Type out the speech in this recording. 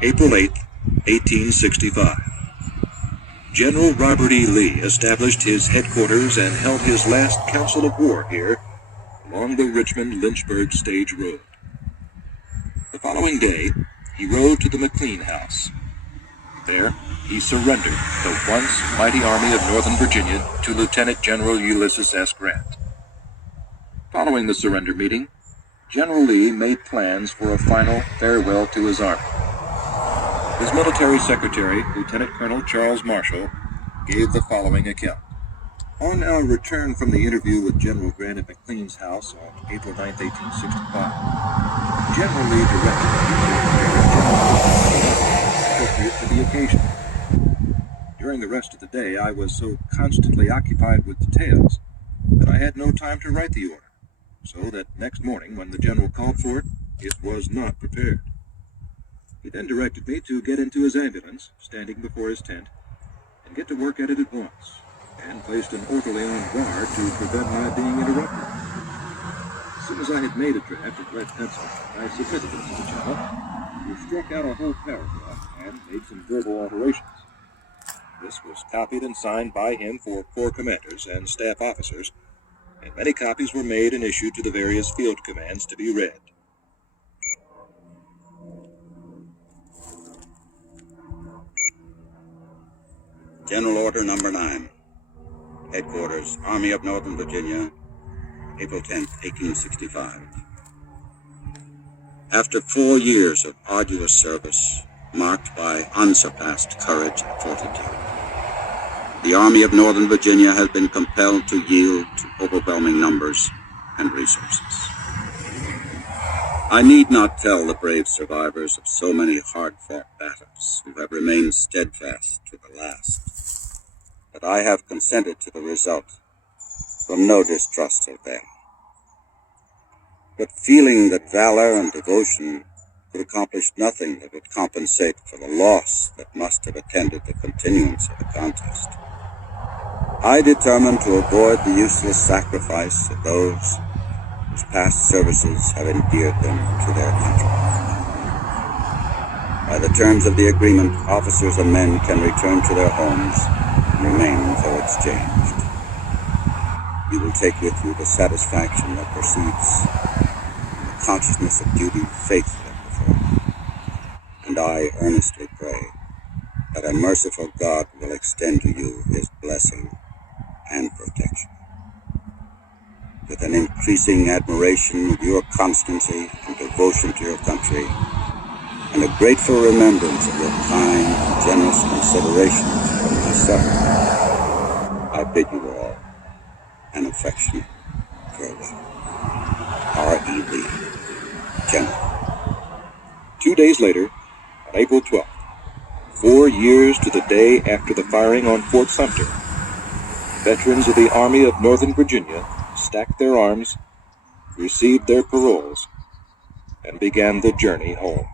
April 8, 1865. General Robert E. Lee established his headquarters and held his last council of war here along the Richmond-Lynchburg Stage Road. The following day, he rode to the McLean House. There, he surrendered the once mighty Army of Northern Virginia to Lieutenant General Ulysses S. Grant. Following the surrender meeting, General Lee made plans for a final farewell to his army. His military secretary, Lieutenant Colonel Charles Marshall, gave the following account. On our return from the interview with General Grant at McLean's house on April 9, 1865, General Lee directed me to appropriate for the occasion. During the rest of the day, I was so constantly occupied with details that I had no time to write the order, so that next morning, when the general called for it, it was not prepared. He then directed me to get into his ambulance, standing before his tent, and get to work at it at once, and placed an orderly on guard to prevent my being interrupted. As soon as I had made a draft of red pencil, I submitted it to the general, who struck out a whole paragraph and made some verbal alterations. This was copied and signed by him for corps commanders and staff officers, and many copies were made and issued to the various field commands to be read. General Order Number 9, Headquarters, Army of Northern Virginia, April 10, 1865. After 4 years of arduous service, marked by unsurpassed courage and fortitude, the Army of Northern Virginia has been compelled to yield to overwhelming numbers and resources. I need not tell the brave survivors of so many hard-fought battles who have remained steadfast to the last that I have consented to the result from no distrust of them, but feeling that valor and devotion could accomplish nothing that would compensate for the loss that must have attended the continuance of the contest, I determined to avoid the useless sacrifice of those whose past services have endeared them to their country. By the terms of the agreement, officers and men can return to their homes and remain until exchanged. You will take with you the satisfaction that proceeds from the consciousness of duty faithfully performed. And I earnestly pray that a merciful God will extend to you his blessing and protection. With an increasing admiration of your constancy and devotion to your country, and a grateful remembrance of your kind and generous considerations for myself, I bid you all an affectionate farewell. R.E. Lee, General. 2 days later, on April 12th, 4 years to the day after the firing on Fort Sumter, veterans of the Army of Northern Virginia stacked their arms, received their paroles, and began the journey home.